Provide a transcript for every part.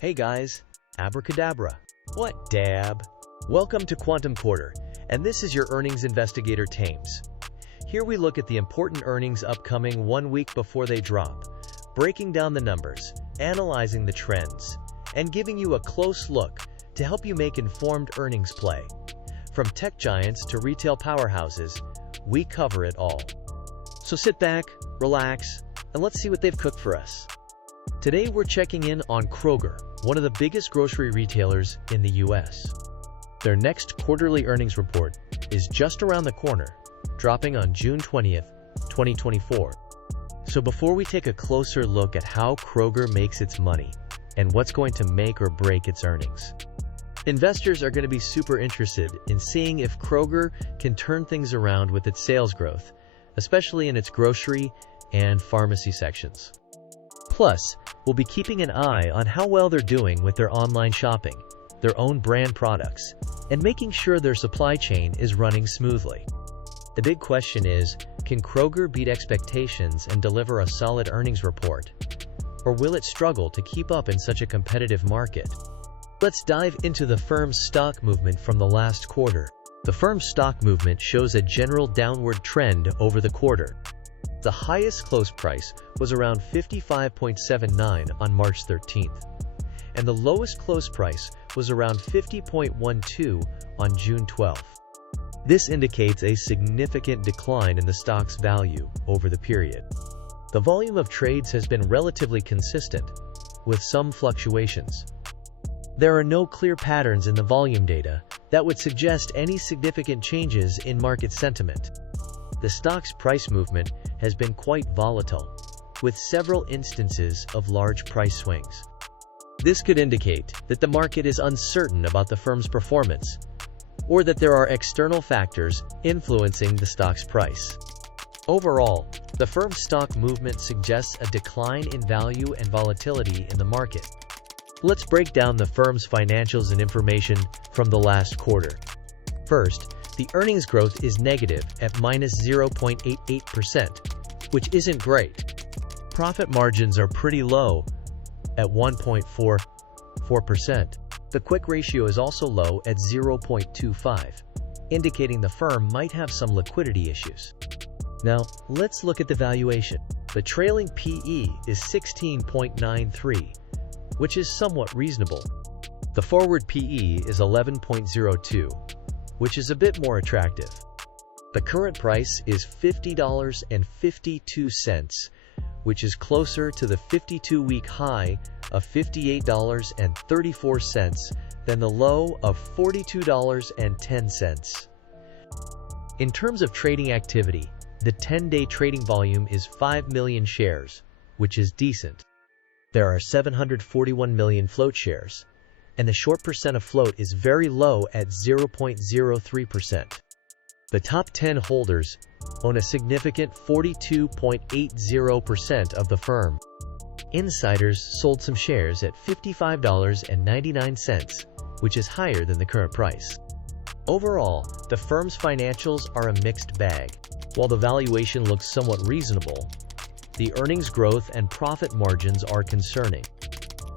Hey guys, abracadabra. What dab? Welcome to Quantum Quarter, and this is your earnings investigator Tames. Here we look at the important earnings upcoming 1 week before they drop, breaking down the numbers, analyzing the trends, and giving you a close look to help you make informed earnings play. From tech giants to retail powerhouses, we cover it all. So sit back, relax, and let's see what they've cooked for us. Today we're checking in on Kroger, one of the biggest grocery retailers in the US. Their next quarterly earnings report is just around the corner, dropping on June 20th, 2024. So before we take a closer look at how Kroger makes its money and what's going to make or break its earnings, investors are going to be super interested in seeing if Kroger can turn things around with its sales growth, especially in its grocery and pharmacy sections. Plus, we'll be keeping an eye on how well they're doing with their online shopping, their own brand products, and making sure their supply chain is running smoothly. The big question is, can Kroger beat expectations and deliver a solid earnings report? Or will it struggle to keep up in such a competitive market? Let's dive into the firm's stock movement from the last quarter. The firm's stock movement shows a general downward trend over the quarter. The highest close price was around 55.79 on March 13th, and the lowest close price was around 50.12 on June 12th. This indicates a significant decline in the stock's value over the period. The volume of trades has been relatively consistent, with some fluctuations. There are no clear patterns in the volume data that would suggest any significant changes in market sentiment. The stock's price movement has been quite volatile, with several instances of large price swings. This could indicate that the market is uncertain about the firm's performance, or that there are external factors influencing the stock's price. Overall, the firm's stock movement suggests a decline in value and volatility in the market. Let's break down the firm's financials and information from the last quarter. First, the earnings growth is negative at -0.88%, which isn't great. Profit margins are pretty low at 1.44%. The quick ratio is also low at 0.25, indicating the firm might have some liquidity issues. Now, let's look at the valuation. The trailing PE is 16.93, which is somewhat reasonable. The forward PE is 11.02, which is a bit more attractive. The current price is $50.52, which is closer to the 52-week high of $58.34 than the low of $42.10. In terms of trading activity, the 10-day trading volume is 5 million shares, which is decent. There are 741 million float shares, and the short percent of float is very low at 0.03%. The top 10 holders own a significant 42.80% of the firm. Insiders sold some shares at $55.99, which is higher than the current price. Overall, the firm's financials are a mixed bag. While the valuation looks somewhat reasonable, the earnings growth and profit margins are concerning.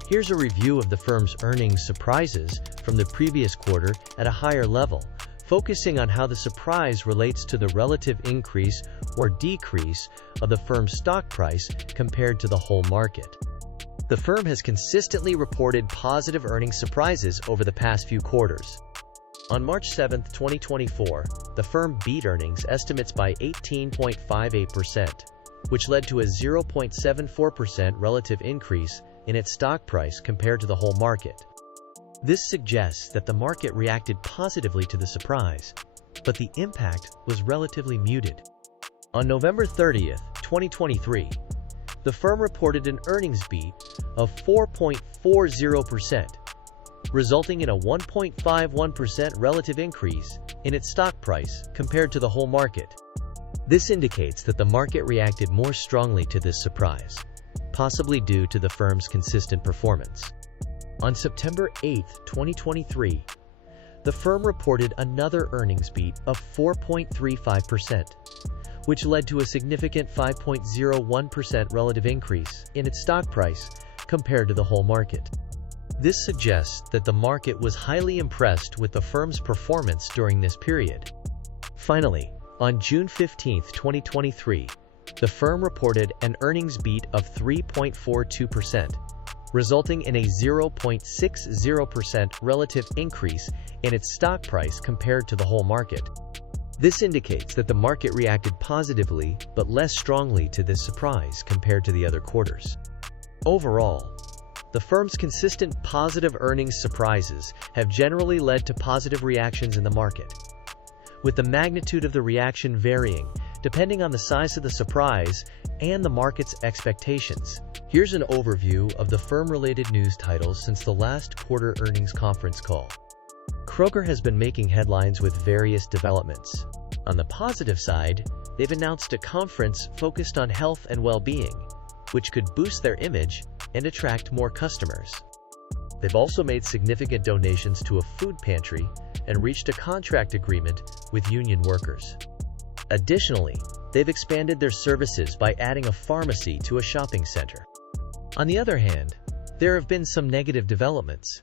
Here's a review of the firm's earnings surprises from the previous quarter at a higher level, focusing on how the surprise relates to the relative increase or decrease of the firm's stock price compared to the whole market. The firm has consistently reported positive earnings surprises over the past few quarters. On March 7, 2024, the firm beat earnings estimates by 18.58%, which led to a 0.74% relative increase in its stock price compared to the whole market. This suggests that the market reacted positively to the surprise, but the impact was relatively muted. On November 30th, 2023, the firm reported an earnings beat of 4.40%, resulting in a 1.51% relative increase in its stock price compared to the whole market. This indicates that the market reacted more strongly to this surprise, possibly due to the firm's consistent performance. On September 8, 2023, the firm reported another earnings beat of 4.35%, which led to a significant 5.01% relative increase in its stock price compared to the whole market. This suggests that the market was highly impressed with the firm's performance during this period. Finally, on June 15, 2023, the firm reported an earnings beat of 3.42%, resulting in a 0.60% relative increase in its stock price compared to the whole market. This indicates that the market reacted positively but less strongly to this surprise compared to the other quarters. Overall, the firm's consistent positive earnings surprises have generally led to positive reactions in the market, with the magnitude of the reaction varying depending on the size of the surprise and the market's expectations. Here's an overview of the firm-related news titles since the last quarter earnings conference call. Kroger has been making headlines with various developments. On the positive side, they've announced a conference focused on health and well-being, which could boost their image and attract more customers. They've also made significant donations to a food pantry and reached a contract agreement with union workers. Additionally, they've expanded their services by adding a pharmacy to a shopping center. On the other hand, there have been some negative developments.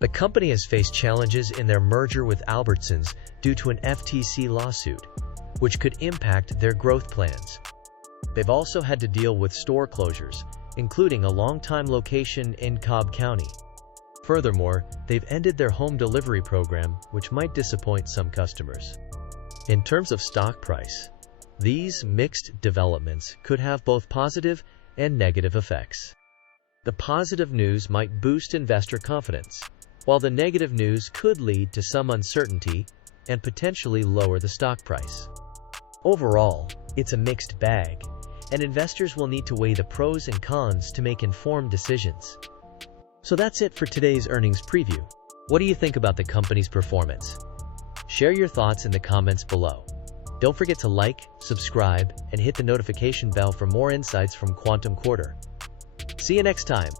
The company has faced challenges in their merger with Albertsons due to an FTC lawsuit, which could impact their growth plans. They've also had to deal with store closures, including a long-time location in Cobb County. Furthermore, they've ended their home delivery program, which might disappoint some customers. In terms of stock price, these mixed developments could have both positive and negative effects. The positive news might boost investor confidence, while the negative news could lead to some uncertainty and potentially lower the stock price. Overall, it's a mixed bag, and investors will need to weigh the pros and cons to make informed decisions. So that's it for today's earnings preview. What do you think about the company's performance? Share your thoughts in the comments below. Don't forget to like, subscribe, and hit the notification bell for more insights from Quantum Quarter. See you next time.